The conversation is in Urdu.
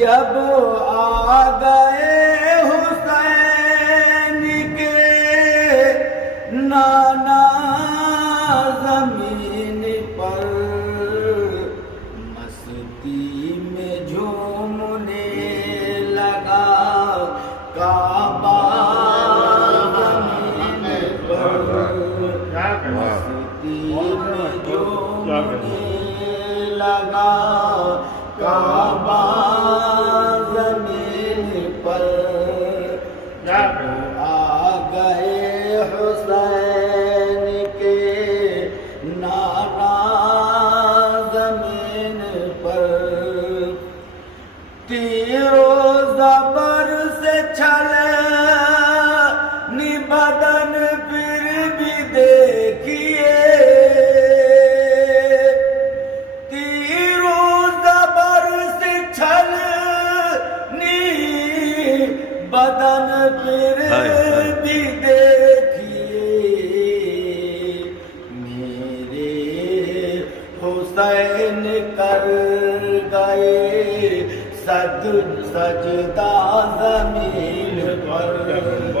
جب آ گئے حسین کے نانا زمین پر، مستی میں جھومنے لگا کعبہ زمین پر، مستی میں جھومنے لگا کعبہ زمین پر، آ گئے حسین کے نانا زمین پر، تیر و زبر سے چھلے بدن پھر بھی دیکھیے، بدن پھر بھی دیکھیے، میرے حسین کر گئے سجدہ زمین پر۔